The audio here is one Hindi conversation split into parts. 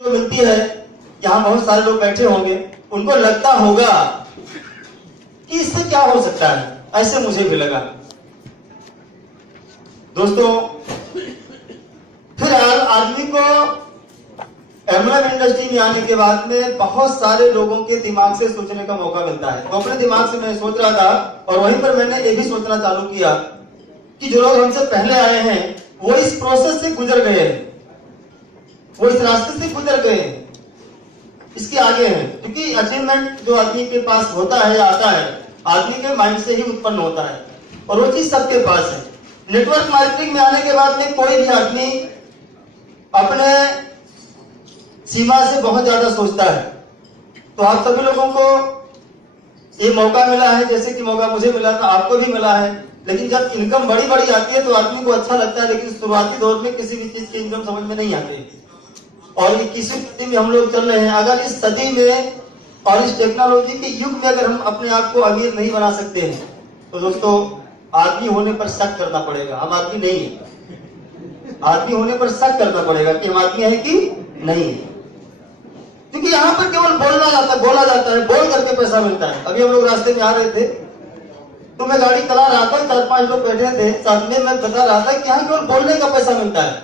जो मिलती है, यहाँ बहुत सारे लोग बैठे होंगे, उनको लगता होगा कि इससे क्या हो सकता है, ऐसे मुझे भी लगा। दोस्तों, फिर आदमी को एमएलएम इंडस्ट्री में आने के बाद में बहुत सारे लोगों के दिमाग से सोचने का मौका मिलता है। तो अपने दिमाग से मैं सोच रहा था और वहीं पर मैंने ये भी सोचना चालू किया कि जो लोग हमसे पहले आए हैं वो इस प्रोसेस से गुजर गए हैं, वो इस रास्ते से गुजर गए हैं, इसके आगे हैं। क्योंकि अचीवमेंट जो आदमी के पास होता है या आता है, आदमी के माइंड से ही उत्पन्न होता है और वो चीज सबके पास है। नेटवर्क मार्केटिंग में आने के बाद में कोई भी आदमी अपने सीमा से बहुत ज्यादा सोचता है। तो आप सभी लोगों को ये मौका मिला है, जैसे कि मौका मुझे मिला था, आपको भी मिला है। लेकिन जब इनकम बड़ी बड़ी आती है तो आदमी को अच्छा लगता है, लेकिन शुरुआती दौर में किसी भी चीज की इनकम समझ में नहीं आती। और 21वीं सदी में हम लोग चल रहे हैं। अगर इस सदी में और इस टेक्नोलॉजी के युग में अगर हम अपने आप को अमीर नहीं बना सकते हैं तो दोस्तों आदमी होने पर शक करना पड़ेगा। हम आदमी नहीं है, आदमी होने पर शक करना पड़ेगा कि हम आदमी है कि नहीं है। क्योंकि यहाँ पर केवल बोला जाता है, बोल करके पैसा मिलता है। अभी हम लोग रास्ते में आ रहे थे तो मैं गाड़ी चला रहा था, 4-5 लोग बैठे थे साथ में, मैं बता रहा था कि यहाँ केवल बोलने का पैसा मिलता है।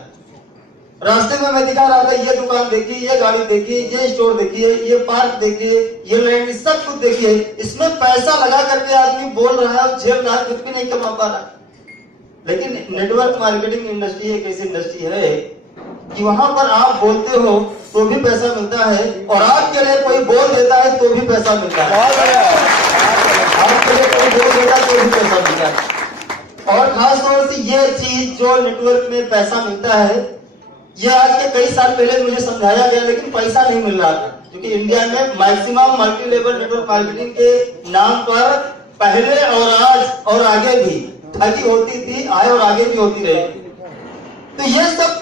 रास्ते में मैं दिखा रहा था, ये दुकान देखिए, ये गाड़ी देखिए, ये स्टोर देखिए, ये पार्क देखिए, ये लैंड, सब कुछ देखिए। इसमें पैसा लगा करके आदमी बोल रहा है, झेल रहा है, कुछ भी नहीं कमा पा रहा। लेकिन नेटवर्क मार्केटिंग इंडस्ट्री एक ऐसी इंडस्ट्री है कि वहां पर आप बोलते हो तो भी पैसा मिलता है और आपके लिए कोई बोल देता है तो भी पैसा मिलता है। आपके लिए कोई बोल देता है तो भी पैसा मिलता है। और खास तौर से ये चीज जो नेटवर्क में पैसा मिलता है, ये आज के कई साल पहले मुझे समझाया गया, लेकिन पैसा नहीं मिल रहा था। क्योंकि इंडिया में maximum multi level network marketing के नाम पर पहले और आज और आगे भी ठगी होती थी, आए और आगे भी होती रहेगी। तो ये सब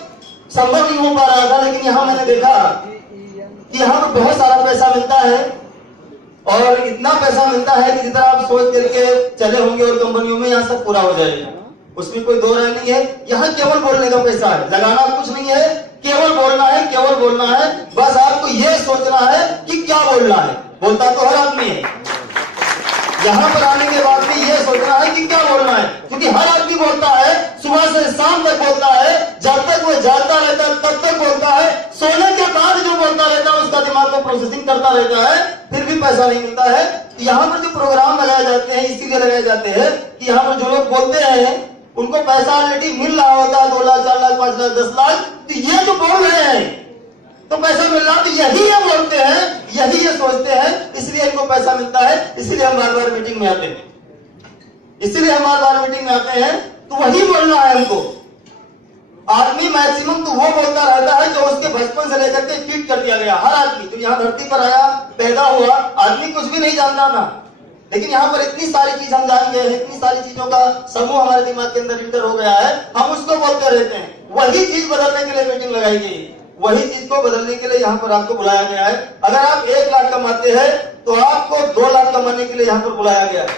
संभव नहीं हो पा रहा था। लेकिन यहाँ मैंने देखा कि यहाँ पर बहुत सारा पैसा मिलता है और इतना पैसा मिलता है कि जितना आप सोच करके चले होंगे और कंपनियों में यहाँ सब पूरा हो जाएगा, उसमें कोई दो राय नहीं है। यहाँ केवल बोलने का पैसा है, लगाना कुछ नहीं है, केवल बोलना है, केवल बोलना है। बस आपको ये सोचना है कि क्या बोलना है। बोलता तो हर आदमी है, यहाँ पर आने के बाद भी ये सोचना है कि क्या बोलना है। क्योंकि हर आदमी बोलता है, सुबह से शाम तक बोलता है, जब तक वो जागता रहता है तब तक बोलता है, सोने के बाद जो बोलता रहता है उसका दिमाग को प्रोसेसिंग करता रहता है, फिर भी पैसा नहीं मिलता है। यहाँ पर जो प्रोग्राम लगाए जाते हैं इसीलिए लगाए जाते हैं कि यहाँ पर जो लोग बोलते हैं उनको पैसा ऑलरेडी मिल रहा होता है, 2 लाख, 4 लाख, 5 लाख, 10 लाख। तो ये जो बोल रहे हैं तो पैसा मिल रहा, तो यही ये बोलते हैं, यही ये सोचते हैं, इसलिए इनको पैसा मिलता है। इसलिए हम बार बार मीटिंग में आते हैं, इसलिए हम बार बार मीटिंग में आते हैं। तो वही बोलना है हमको। आदमी मैक्सिमम तो वो बोलता रहता है जो उसके बचपन से लेकर के फीड कर दिया गया। हर आदमी जो यहाँ धरती पर आया, पैदा हुआ, आदमी कुछ भी नहीं जानता था, लेकिन यहाँ पर इतनी सारी चीज हम जान गए हैं, इतनी सारी चीजों का समूह हमारे दिमाग के अंदर इंटर हो गया है, हम उसको बोलते रहते हैं। वही चीज बदलने के लिए मीटिंग लगाई गई, वही चीज को बदलने के लिए यहाँ पर आपको बुलाया गया है। अगर आप 1 लाख कमाते हैं तो आपको 2 लाख कमाने के लिए यहाँ पर बुलाया गया है।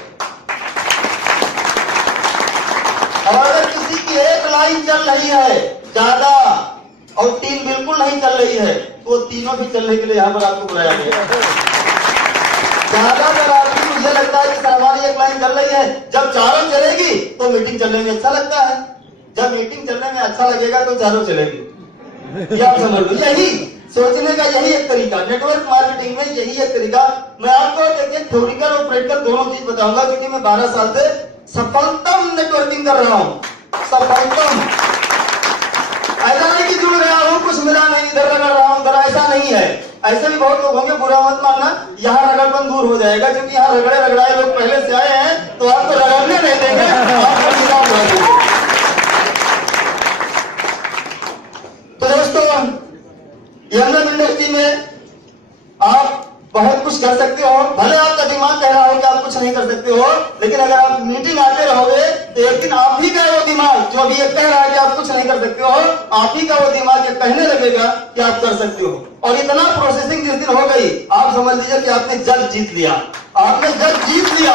और अगर किसी की 1 लाइन चल रही है ज्यादा और 3 बिल्कुल नहीं चल रही है तो तीनों भी चलने के लिए यहाँ पर आपको बुलाया गया है। ज्यादातर आदमी को यह लगता है कि सर हमारी 1 लाइन चल रही है, जब चारों चलेगी तो मीटिंग चलने में अच्छा लगता है, जब मीटिंग चलने में अच्छा लगेगा तो चारों चलेगी। आप समझ लो, यही सोचने का यही एक तरीका, नेटवर्क मार्केटिंग में यही एक तरीका। मैं आपको देखिए थ्योरिकल और प्रैक्टिकल दोनों चीज बताऊंगा, क्योंकि मैं 12 साल से सफलतम नेटवर्किंग कर रहा हूँ। सफलतम, ऐसा नहीं कि जुड़ गया हूँ, कुछ मिला नहीं, इधर रगड़ रहा हूँ, ऐसा नहीं है। ऐसे भी बहुत लोग होंगे, बुरा मत मानना, यहाँ रगड़पन दूर हो जाएगा। क्योंकि यहाँ रगड़े रगड़ाए लोग पहले से आए हैं तो आपको रगड़ने नहीं देंगे, आपको निकाल देंगे। तो दोस्तों, एमएलएम इंडस्ट्री में आप बहुत कुछ कर सकते हो। भले आपका दिमाग कह रहा हो कि आप कुछ नहीं कर सकते हो, लेकिन अगर आप मीटिंग आते रहोगे तो एक दिन आप ही का वो दिमाग जो अभी ये कह रहा है कि आप कुछ नहीं कर सकते हो, आप ही का वो दिमाग ये कहने लगेगा कि आप कर सकते हो। और इतना प्रोसेसिंग जिस दिन हो गई, आप समझ लीजिए कि आपने जग जीत लिया, आपने जग जीत लिया।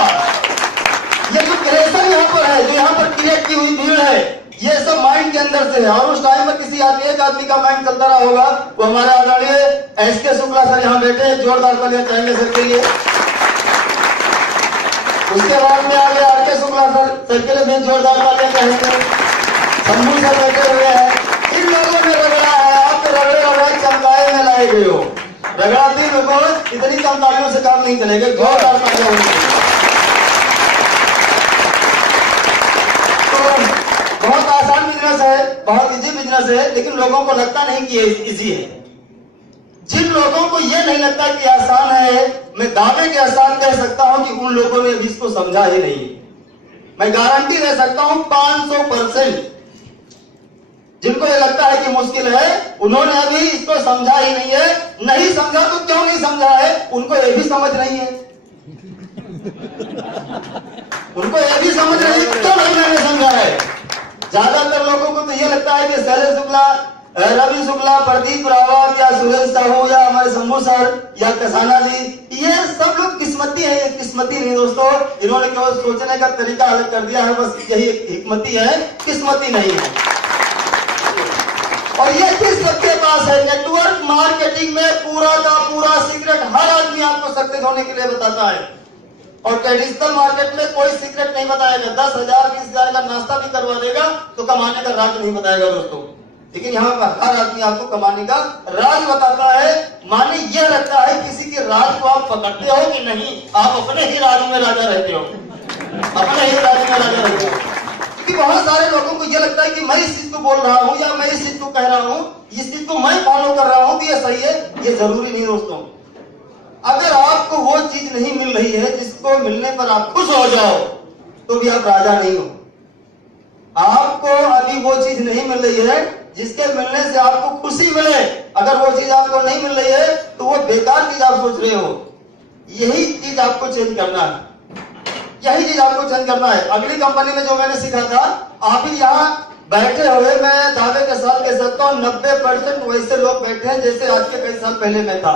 ये जो क्रिएशन यहाँ पर है, जो यहाँ पर क्रिएट की हुई भीड़ है, ये सब माइंड के अंदर अंदर से है। और उस टाइम में किसी आदमी एक आदमी का माइंड चलता रहा होगा, वो हमारे आदरणीय एसके शुक्ला सर यहाँ बैठे हैं, जोरदार तालियां चाहेंगे सर के लिए। उसके बाद में आगे आरके शुक्ला सर के लिए भी जोरदार तालियां चाहेंगे। शंभू सर बैठे हुए हैं। इन लोगों ने रगड़ा है, आप तो रगड़े और चमकाए में लाए गए हो। रगड़ाती लोगों इतनी कम तालियों से काम नहीं चलेगा, जोरदार तालियां होंगी। बहुत आसान बिजनेस है, बहुत इजी बिजनेस है, लेकिन लोगों को लगता नहीं कि ये इजी है। जिन लोगों को ये नहीं लगता कि आसान है, मैं दावे के साथ कह सकता हूं कि उन लोगों ने अभी इसको समझा ही नहीं। मैं गारंटी दे सकता हूं 500%। जिनको ये लगता है कि मुश्किल है, उन्होंने अभी इसको समझा ही नहीं है। नहीं समझा तो क्यों नहीं समझा है, उनको ये भी समझ नहीं है। उनको ये भी समझ नहीं है क्यों नहीं मैंने समझा है। ज्यादातर लोगों को तो ये लगता है कि शैलेश शुक्ला, रवि शुक्ला, प्रदीप रावत या सुरेश साहू या हमारे शंभू सर या कसाना जी, ये सब लोग किस्मती है। ये किस्मती नहीं दोस्तों, इन्होंने केवल सोचने का तरीका अलग कर दिया है, बस यही हिकमती है, किस्मती नहीं है। और ये किस सबके पास है? नेटवर्क मार्केटिंग में पूरा का पूरा सीक्रेट हर आदमी आपको सक्सेस होने के लिए बताता है। और ट्रेडिशनल मार्केट में कोई सीक्रेट नहीं बताएगा। 10,000 20,000 का नाश्ता भी करवा देगा तो कमाने का राज नहीं बताएगा दोस्तों। लेकिन यहाँ पर हर आदमी आपको कमाने का राज बताता है। माने यह लगता है किसी के राज को आप पकड़ते हो कि नहीं, आप अपने ही राज में राजा रहते हो, अपने ही राज में राजा रहते हो। क्योंकि बहुत सारे लोगों को यह लगता है कि मैं इस चीज को बोल रहा हूँ या मैं इस चीज को कह रहा हूँ, इस चीज को मैं फॉलो कर रहा हूँ तो ये सही है। ये जरूरी नहीं दोस्तों। अगर आपको वो चीज नहीं मिल रही है जिसको मिलने पर आप खुश हो जाओ, तो भी आप राजा नहीं हो। आपको अभी वो चीज नहीं मिल रही है जिसके मिलने से आपको खुशी मिले। अगर वो चीज आपको नहीं मिल रही है तो वो बेकार चीज आप सोच रहे हो। यही चीज आपको चेंज करना है, यही चीज आपको चेंज करना है। अगली कंपनी में जो मैंने सीखा था, आप ही यहाँ बैठे हुए मैं दावे के साथ कह सकता हूँ 90% वैसे लोग बैठे हैं जैसे आज के कई साल पहले मैं था।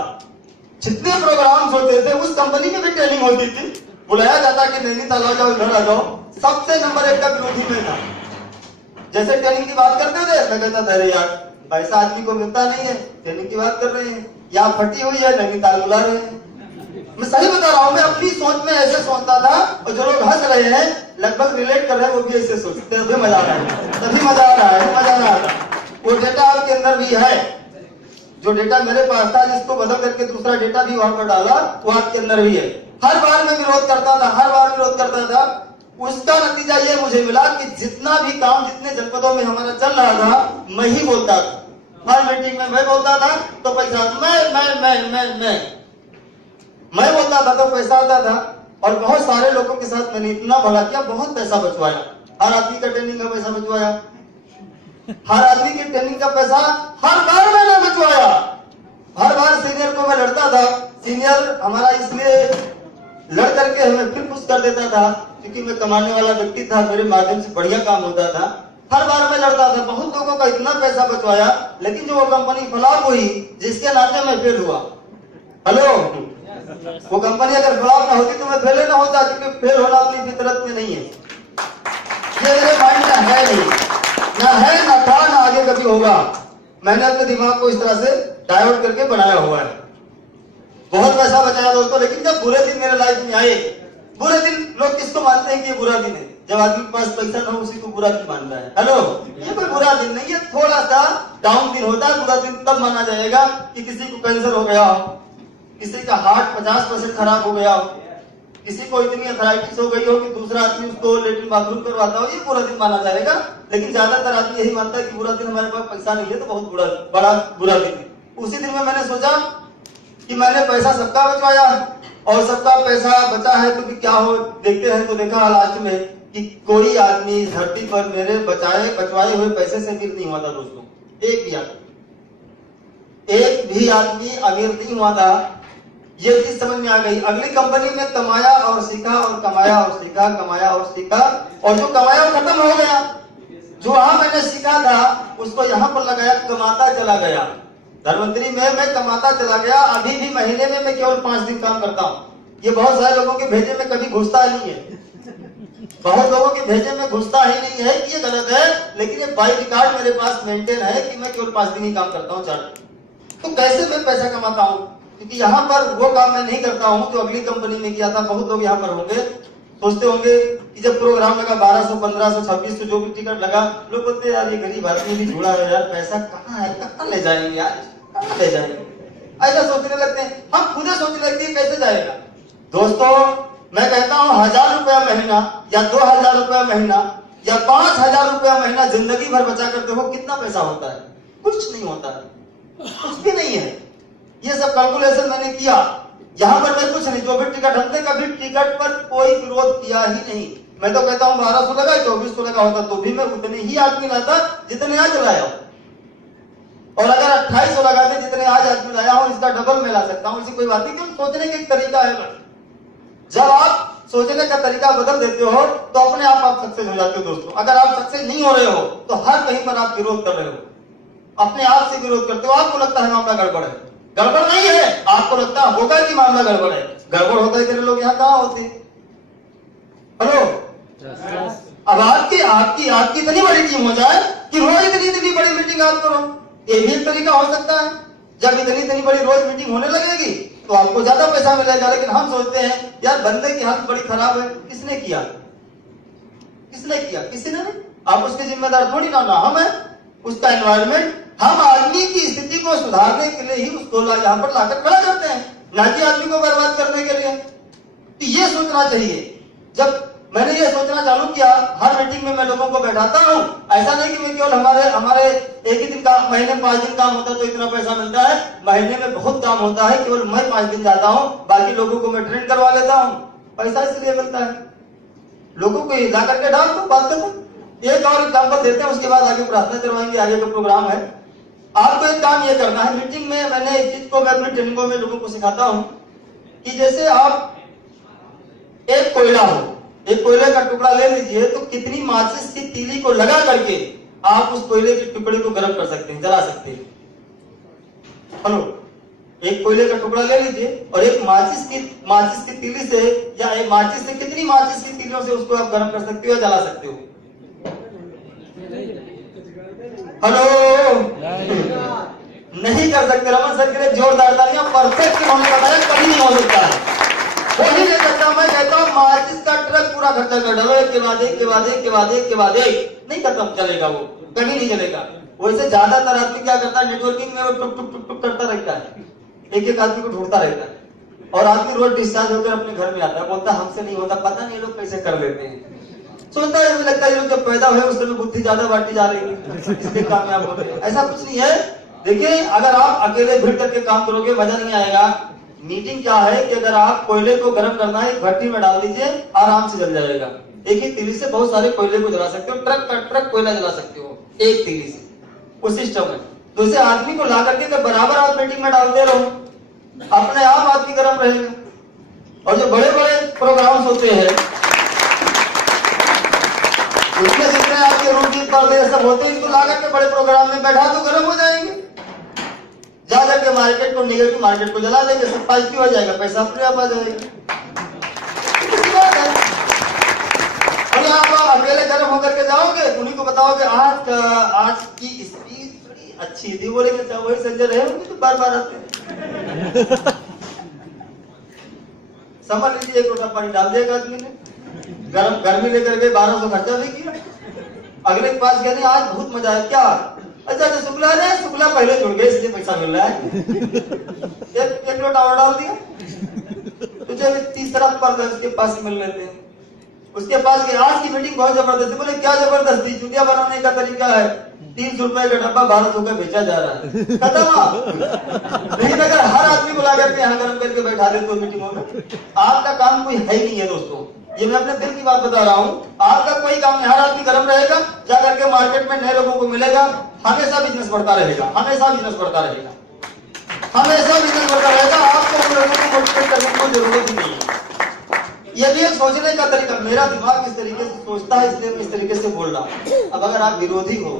जितने प्रोग्राम्स होते थे उस कंपनी में भी ट्रेनिंग होती थी, बुलाया जाता कि नैनीताल आ जाओ, इधर आ जाओ, सबसे नंबर 1 का विरोधी में था। जैसे ट्रेनिंग की बात करते थे, मैं कहता था अरे यार पैसा आदमी को मिलता नहीं है, ट्रेनिंग की बात कर रहे हैं, यहाँ फटी हुई है, नैनीताल बुला रहे हैं। मैं सही बता रहा हूँ, मैं अपनी सोच में ऐसे सोचता था और जो लोग हंस रहे हैं लगभग रिलेट कर रहे हैं, वो भी ऐसे सोचते हैं। तभी मजा आ रहा है, तभी मजा आ रहा है, मजा आ रहा है। वो डेटा आपके अंदर भी है, जो डेटा मेरे पास था जिसको बदल करके दूसरा डेटा भी वहां पर डाला, वो आपके अंदर भी है। हर बार मैं विरोध करता था, हर बार विरोध करता था। उसका नतीजा ये मुझे मिला कि जितना भी काम जितने जनपदों में हमारा चल रहा था, मैं ही बोलता था। हर मीटिंग में मैं बोलता था तो पैसा मैं बोलता था तो पैसा आता था। और बहुत सारे लोगों के साथ मैंने इतना भला किया, बहुत पैसा बचवाया। हर आदमी का ट्रेनिंग का पैसा बचवाया, हर आदमी की ट्रेनिंग का पैसा हर बार मैंने बचवाया। हर बार सीनियर को मैं लड़ता था, सीनियर हमारा इसलिए लड़ करके हमें फिर खुश कर देता था क्योंकि मैं कमाने वाला व्यक्ति था, मेरे माध्यम से बढ़िया काम होता था। हर बार मैं लड़ता था, बहुत लोगों का इतना पैसा बचवाया। लेकिन जो वो कंपनी फ्लॉप हुई जिसके नाते मैं फेल हुआ, हेलो, वो कंपनी अगर फ्लॉप ना होती तो मैं फेल ना होता, क्योंकि फेल होना अपनी फितरत में नहीं है। ये मेरे माइंड में है नहीं, ना है, ना था, ना आगे कभी होगा। मैंने अपने दिमाग को इस तरह से डाइवर्ट करके बनाया हुआ है। बहुत पैसा बचाया दोस्तों, लेकिन जब बुरे दिन मेरे लाइफ में आए, बुरे दिन लोग किसको मानते हैं कि ये बुरा दिन है? जब आदमी के पास पैसा ना हो उसी को बुरा दिन मानता है। हेलो, ये कोई बुरा दिन नहीं है, थोड़ा सा डाउन दिन होता है। बुरा दिन तब माना जाएगा कि किसी को कैंसर हो गया हो, किसी का हार्ट 50% खराब हो गया हो, किसी को इतनी अथराइटिस हो गई हो कि दूसरा आदमी उसको लेटरिन बाथरूम करवाता हो, ये बुरा दिन माना जाएगा। लेकिन ज्यादातर आदमी यही मानता है कि बुरा दिन हमारे पास पैसा नहीं है तो बहुत बड़ा बुरा दिन है। उसी दिन में मैंने सोचा कि मैंने पैसा सबका बचवाया और सबका पैसा बचा है तो भी क्या हो। देखते हैं तो देखा लास्ट में कि कोई आदमी धरती पर मेरे बचवाए हुए पैसे से अमीर नहीं हुआ था दोस्तों। एक भी आदमी अमीर नहीं हुआ था। ये चीज समझ में आ गई। अगली कंपनी में कमाया और सीखा और कमाया और सीखा, कमाया और सीखा, और जो कमाया वो खत्म हो गया। जो वहां मैंने सीखा था उसको यहाँ पर लगाया, कमाता चला गया। धर्मंतरी में मैं कमाता चला गया। अभी भी महीने में मैं केवल 5 दिन काम करता हूँ। ये बहुत सारे लोगों के भेजे में कभी घुसता नहीं है। बहुत लोगों के भेजे में घुसता ही नहीं है कि ये गलत है, लेकिन ये बाई रिकॉर्ड मेरे पास मेंटेन है कि मैं केवल 5 दिन ही काम करता हूँ 4 दिन। तो कैसे मैं पैसा कमाता हूँ? क्योंकि यहाँ पर वो काम मैं नहीं करता हूँ जो अगली कंपनी में किया था। बहुत लोग यहाँ पर होंगे, सोचते होंगे कि जब प्रोग्राम लगा 1200, 1500, 2600 जो भी टिकट लगा, लोग बोलते यार ये गरीब आदमी भी जुड़ा है यार, पैसा कहाँ है, कहाँ ले जाएंगे यार, कहाँ ले जाएंगे, ऐसा सोचने लगते हैं। हम खुद सोचने लगते हैं कैसे जाएगा। दोस्तों मैं कहता हूँ 1000 रुपया महीना या 2000 रुपया महीना या 5000 रुपया महीना जिंदगी भर बचा करते हो, कितना पैसा होता है? कुछ नहीं होता है, कुछ भी नहीं है। ये सब कैलकुलेशन मैंने किया। यहाँ पर मैं कुछ नहीं, जो भी टिकट, हमने कभी टिकट पर कोई विरोध किया ही नहीं। मैं तो कहता हूँ 1200 लगा, 2400 लगा होता तो भी मैं उतने ही आदमी लाता जितने आज लाया हूँ, और अगर 2800 लगा के जितने आज आदमी लाया हूँ इसका डबल मैं ला सकता हूँ। ऐसी कोई बात नहीं, क्यों? सोचने का एक तरीका है। जब आप सोचने का तरीका बदल देते हो तो अपने आप सक्सेस हो जाते हो। दोस्तों अगर आप सक्सेस नहीं हो रहे हो तो हर कहीं पर आप विरोध कर रहे हो, अपने आप से विरोध करते हो। आपको लगता है मामला गड़बड़ है, गड़बड़ नहीं है, आपको लगता होगा कि मामला गड़बड़ है। गड़बड़ होता है तेरे लोग यहाँ कहाँ होते? हेलो, अब आपकी इतनी बड़ी टीम हो जाए कि रोज इतनी बड़ी मीटिंग आप करो, ये भी एक तरीका हो सकता है। जब इतनी बड़ी रोज मीटिंग होने लगेगी तो आपको ज्यादा पैसा मिलेगा। लेकिन हम सोचते हैं यार बंदे की हालत बड़ी खराब है, किसने किया? किसी ने नहीं। आप उसके जिम्मेदार थोड़ी ना हम है, उसका एनवायरमेंट। हम आदमी की स्थिति को सुधारने के लिए ही उसको यहाँ पर लाकर खड़ा करते हैं, ना कि आदमी को बर्बाद करने के लिए। तो ये सोचना चाहिए। जब मैंने ये सोचना चालू किया, हर मीटिंग में मैं लोगों को बैठाता हूँ। ऐसा नहीं कि मैं केवल हमारे एक ही दिन का, महीने में 5 दिन काम होता है तो इतना पैसा मिलता है। महीने में बहुत काम होता है, केवल मैं 5 दिन जाता हूँ, बाकी लोगों को मैं ट्रेन करवा लेता हूँ। पैसा इसलिए मिलता है, लोगों को ला करके डाल दो, बात करो। एक और एग्जाम्पल देते हैं, उसके बाद आगे प्रार्थना करवाएंगे, आगे का प्रोग्राम है। आपको एक काम ये करना है, मीटिंग में मैंने एक चीज को मैं अपनी ट्रेनिंगों में लोगों को सिखाता हूँ कि जैसे आप एक कोयला हो, एक कोयले का टुकड़ा ले लीजिए, तो कितनी माचिस की तीली को लगा करके आप उस कोयले के टुकड़े को गर्म कर सकते हैं, जला सकते हैं। हेलो, एक कोयले का टुकड़ा ले लीजिए और एक माचिस की तीली से, या एक माचिस से कितनी माचिस की तीलियों से उसको आप गर्म कर सकते हो या जला सकते हो? हेलो, नहीं कर सकते। रमन सर के लिए जोरदार तालियां। परफेक्ट उन्होंने बताया, कभी नहीं हो सकता है, हो ही नहीं सकता। मैं कहता हूँ माचिस का ट्रक पूरा खर्चा कर डालो, एक के बाद एक नहीं खत्म चलेगा, वो कभी नहीं चलेगा। वैसे ज्यादातर आदमी क्या करता है, नेटवर्किंग में वो टुक टुक टुक टुक करता रहता है, एक आदमी को ढूंढता रहता है, और आदमी रोज डिस्चार्ज होकर अपने घर में आता है, बोलता हमसे नहीं होता, पता नहीं लोग कैसे कर लेते हैं। सोचता है, मुझे लगता है ये लोग जब पैदा हुए उस समय बुद्धि ज्यादा बांटी जा रही है, इसलिए कामयाब होते हैं। ऐसा कुछ नहीं है। देखिए, अगर आप अकेले भिड़ करके काम करोगे मजा नहीं आएगा। मीटिंग क्या है कि अगर आप कोयले को गर्म करना है, एक भट्टी में डाल दीजिए, आराम से जल जाएगा। एक ही तीली से बहुत सारे कोयले को जला सकते हो, ट्रक का ट्रक कोयला जला सकते हो एक तीली से, उस सिस्टम में। तो इसे आदमी को ला करके बराबर आप मीटिंग में डालते रहो, अपने आप आदमी गर्म रहेगा। और जो बड़े बड़े प्रोग्राम्स होते हैं उसमें जितने आपके रूटीन पर्दे सब होते हैं, इनको ला करके बड़े प्रोग्राम में बैठा तो गर्म हो जाएंगे। जा करके मार्केट को, निगेटिव मार्केट को जला देंगे, सब पॉजिटिव हो जाएगा, पैसा अपने आप आ जाएगा। और आप अकेले गर्म होकर के जाओगे, उन्हीं को बताओगे आज की स्पीच बड़ी अच्छी थी, बोलेंगे क्या वही संजय रहे होंगे तो बार बार आते हैं। समझ लीजिए, एक लोटा पानी डाल दिया आदमी ने, गर्मी लेकर के 1200 खर्चा भी किया। अगले के पास गया, नहीं आज बहुत मजा है, क्या? अच्छा शुक्ला ने, शुक्ला पहले जुड़ गए इसलिए पैसा मिल रहा है। एक लोटा और डाल दिया, तुझे तीसरा पर्दा उसके पास मिल लेते हैं। उसके पास गए, आज की मीटिंग बहुत जबरदस्त। बोले क्या जबरदस्ती? चुटिया बनाने का तरीका है, 300 रुपए का डब्बा 1200 का बेचा जा रहा है, खत्म। लेकिन अगर हर आदमी को ला करके यहाँ गर्म करके बैठा देते हो मीटिंगों में, आपका काम कोई है ही नहीं है। दोस्तों, ये मैं अपने दिल की बात बता रहा हूँ, आपका कोई काम नहीं। हर आदमी गर्म रहेगा, जा करके मार्केट में नए लोगों को मिलेगा, हमेशा बिजनेस बढ़ता रहेगा, हमेशा बिजनेस बढ़ता रहेगा, हमेशा बिजनेस बढ़ता रहेगा। आपको उन लोगों को मोटिवेट करने की जरूरत ही नहीं है। ये भी एक सोचने का तरीका, मेरा दिमाग इस तरीके से सोचता है इसलिए मैं इस तरीके से बोल रहा हूँ। अब अगर आप विरोधी हो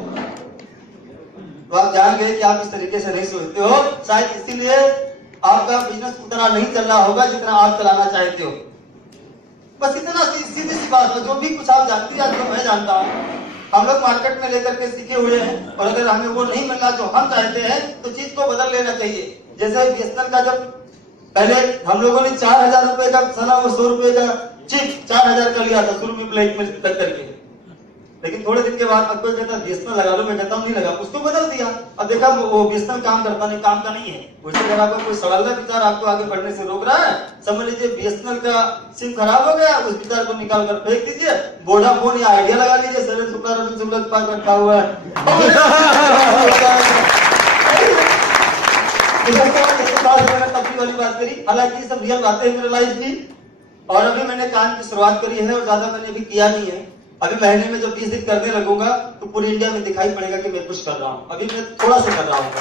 तो आप जान गए कि आप इस तरीके से नहीं सोचते हो, शायद इसीलिए आपका बिजनेस उतना नहीं चल रहा होगा जितना आप चलाना चाहते हो। बस इतना सीधी सी बात है। जो भी कुछ आप जानती हैं जो मैं जानता हूँ, हम लोग मार्केट में लेकर के सीखे हुए हैं, और अगर हमें वो नहीं मिलना जो हम चाहते हैं तो चीज को बदल लेना चाहिए। जैसे बीएसएनएल का जब पहले हम लोगों ने 4000 रुपए का साला वो 100 रुपए का चिप 4000 का लिया था शुरू में ब्लैक में तक करके, लेकिन थोड़े दिन के बाद अब कोई कहता बीएसएनएल लगा लो, मैं कहता हूँ नहीं लगा, उसको बदल दिया। अब देखा वो बीएसएनएल काम करता नहीं, काम का नहीं है। उसी तरह का कोई सवाल का विचार आपको आगे बढ़ने से रोक रहा है, समझ लीजिए बीएसएनएल का सिम खराब हो गया, उस विचार को निकाल कर फेंक दीजिए, वोडाफोन या आइडिया लगा लीजिए, शैलेंद्र शुक्ला रविंद्र शुक्ला के पास रखा हुआ है। तफरी वाली बात करी, हालांकि सब रियल बातें हैं मेरे लाइफ की। और अभी मैंने काम की शुरुआत करी है और ज्यादा मैंने अभी किया नहीं है। अभी महीने में जब 20 दिन करने लगूंगा तो पूरी इंडिया में दिखाई पड़ेगा कि मैं कुछ कर रहा हूँ। अभी मैं थोड़ा सा कर रहा हूँ।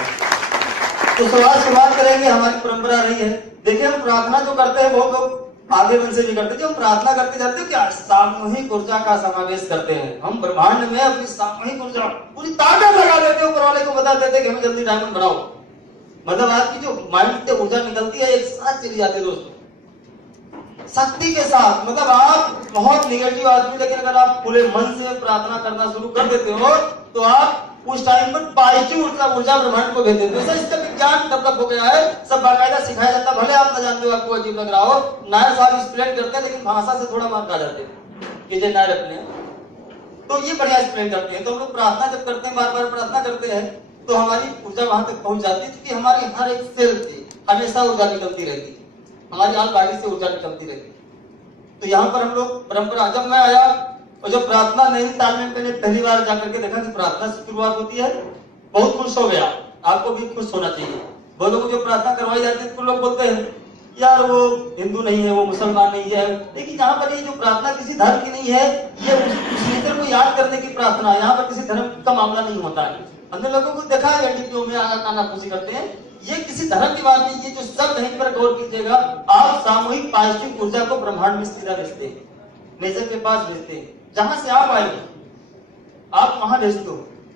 तो शुरुआत करेंगे, हमारी परंपरा रही है। देखिए हम प्रार्थना जो करते हैं बहुत लोग आगे मन से नहीं करते। जो हम प्रार्थना करते जाते हैं क्या सामूहिक ऊर्जा का समावेश करते हैं। हम ब्रह्मांड में अपनी सामूहिक ऊर्जा पूरी ताकत लगा देते हैं, ऊपर वाले को बता देते हैं कि हमें जल्दी डायमंड बनाओ। मतलब आपकी जो माइंड से ऊर्जा निकलती है एक साथ चली जाती है दोस्तों, शक्ति के साथ। मतलब आप बहुत निगेटिव आदमी, लेकिन अगर आप पूरे मन से प्रार्थना करना शुरू कर देते हो तो आप उस टाइम पर पॉजिटिव ऊर्जा ब्रह्मांड को भेज देते हो। इसका विज्ञान डेवलप हो गया है, सब बाकायदा सिखाया जाता है। भले आप न जानते हो, आपको अजीब लग रहा हो, नायर साहब एक्सप्लेन करते हैं, लेकिन भाषा से थोड़ा मार्क आ जाते हैं कि जय नायर अपने, तो ये बढ़िया एक्सप्लेन करते हैं। तो हम लोग प्रार्थना जब करते हैं, बार बार प्रार्थना करते हैं, तो हमारी ऊर्जा वहां तक पहुंच जाती है, क्योंकि हमारी हर एक सेल से हमेशा ऊर्जा निकलती रहती है, हमारी हर बॉडी से ऊर्जा निकलती रहती है। तो यहाँ पर हम लोग परंपरा, जब मैं आया और जब प्रार्थना नैनीताल में मैंने पहली बार जाकर के देखा कि प्रार्थना से शुरुआत होती है, बहुत खुश हो गया। आपको भी खुश होना चाहिए। वो लोग जो प्रार्थना करवाई जाती है, कुछ लोग बोलते हैं यार वो हिंदू नहीं है, वो मुसलमान नहीं है, लेकिन यहाँ पर ये जो प्रार्थना किसी धर्म की नहीं है, ये उस नेचर को याद करने की प्रार्थना है। यहाँ पर किसी धर्म का मामला नहीं होता है। हमने लोगों को देखा है एनडीपीओ में आना कानाफूसी करते हैं, ये किसी धर्म की बात नहीं। ये जो शब्द है इन पर गौर कीजिएगा। आप सामूहिक पॉजिटिव ऊर्जा को ब्रह्मांड में सीधा भेजते हैं, नेचर के पास भेजते हैं। जहां से आप आए आप वहां भेज दो,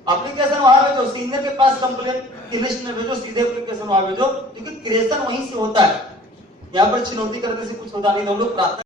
एप्लीकेशन वहां भेजो, सीनियर के पास कंप्लेंट की लिस्ट में भेजो, सीधे एप्लीकेशन वहां भेजो, क्योंकि क्रिएशन वहीं से होता है। यहाँ पर चुनौती करने से कुछ होता नहीं। हम लोग प्रार्थना